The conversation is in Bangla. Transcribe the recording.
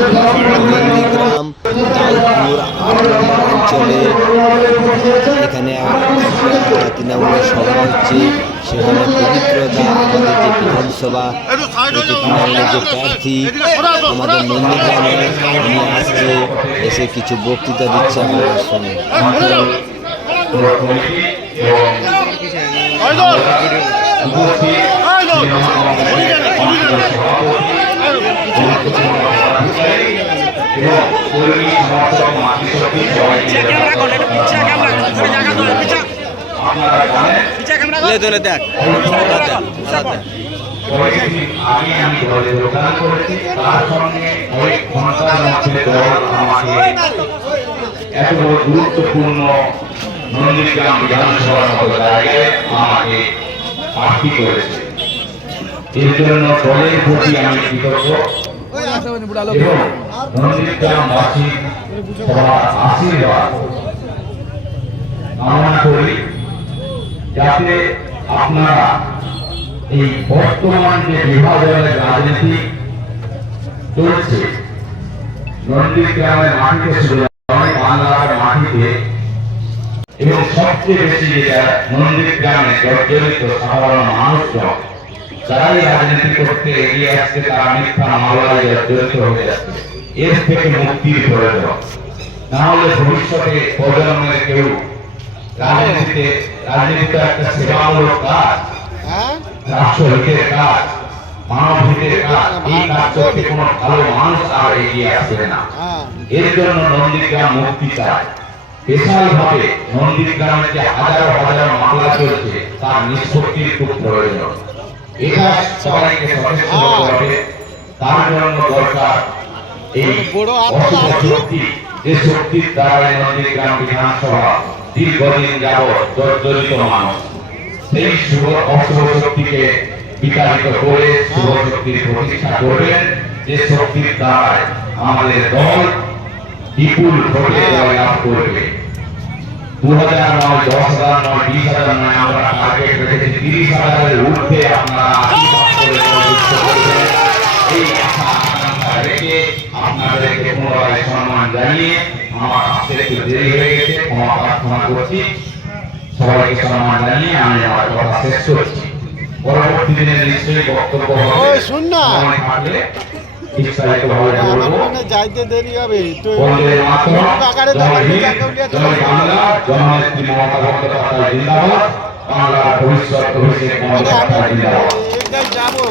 নন্দীগ্রাম দাউদপুর 8 নম্বর অঞ্চলে এখানে তৃণমূলের সভা হচ্ছে। সেখানে পবিত্রদা আমাদের যে বিধানসভা তৃণমূলের যে প্রার্থী আমাদের নন্দীগ্রামে নিয়ে আসছে, এসে কিছু বক্তৃতা দিচ্ছে আপনারা শুনে। দেখ এত বড় গুরুত্বপূর্ণ নন্দীগ্রাম বিধানসভার মতো জায়গায় আমাকে প্রার্থী করেছে। এর জন্য দলের প্রতি আমি কৃতজ্ঞ এবং নন্দীগ্রামবাসী সবার আশীর্বাদ কামনা করি, যাতে আপনারা এই বর্তমান যে বিভাজনের রাজনীতি চলছে নন্দীগ্রামের মাটিতে, শুধু বাংলার মাটিতে, এবং সবচেয়ে বেশি যেটা নন্দীগ্রামে জর্জরিত সাধারণ মানুষজন যারাই রাজনীতি করতে এগিয়ে আসছে তারা মিথ্যা মামলায় জর্জরিত হয়ে যাচ্ছে, এর থেকে মুক্তির প্রয়োজন। না হলে ভবিষ্যতে প্রজন্মের কেউ রাজনীতিতে একটা সেবামূলক কাজ, রাষ্ট্রহিতের কাজ, মানব হিতের কাজ, এই কাজ করতে কোনো ভালো মানুষ আর এগিয়ে আসবে না। এর জন্য নন্দীগ্রাম মুক্তি চায়। স্পেশাল ভাবে নন্দীগ্রামে যে হাজারো হাজারো মামলা চলছে তার নিষ্পত্তির খুব প্রয়োজন। এটা সবাইকে সচেষ্ট হতে হবে। তার জন্য দরকার এই শক্তি, যে শক্তির দ্বারা নন্দীগ্রাম বিধানসভা দীর্ঘদিন যাবৎ জর্জরিত মানুষ, সেই অশুভ শক্তিকে বিতাড়িত করে শুভ শক্তির প্রতিষ্ঠা করবেন, যে শক্তির দ্বারা আমাদের দল বিপুল ভোটে জয়লাভ করবে। 2000 নয়, 10,000 নয়, 20,000 নয়, আমরা টার্গেট রেখেছি 30,000-এর ঊর্ধ্বে আপনারা আশীর্বাদ করে করবেন। এই আশা আকাঙ্ক্ষা রেখে আপনাদেরকে পুনরায় সম্মান জানিয়ে, আমার আসতে একটু দেরি হয়ে গেছে, ক্ষমা প্রার্থনা করছি। সবাইকে সম্মান জানিয়ে আমি আমার কথা শেষ করছি। পরবর্তী দিনে নিশ্চয়ই বক্তব্য হবে, সময় থাকলে বিস্তারিত ভাবে বলবো। যাইতে দেরি হবে তো বন্দে মাতরম, জয় হিন্দ, জয় বাংলা, জননেত্রী মমতা বন্দ্যোপাধ্যায় জিন্দাবাদ, বাংলার ভবিষ্যৎ অভিষেক মমতা বন্দ্যোপাধ্যায় জিন্দাবাদ। যাবো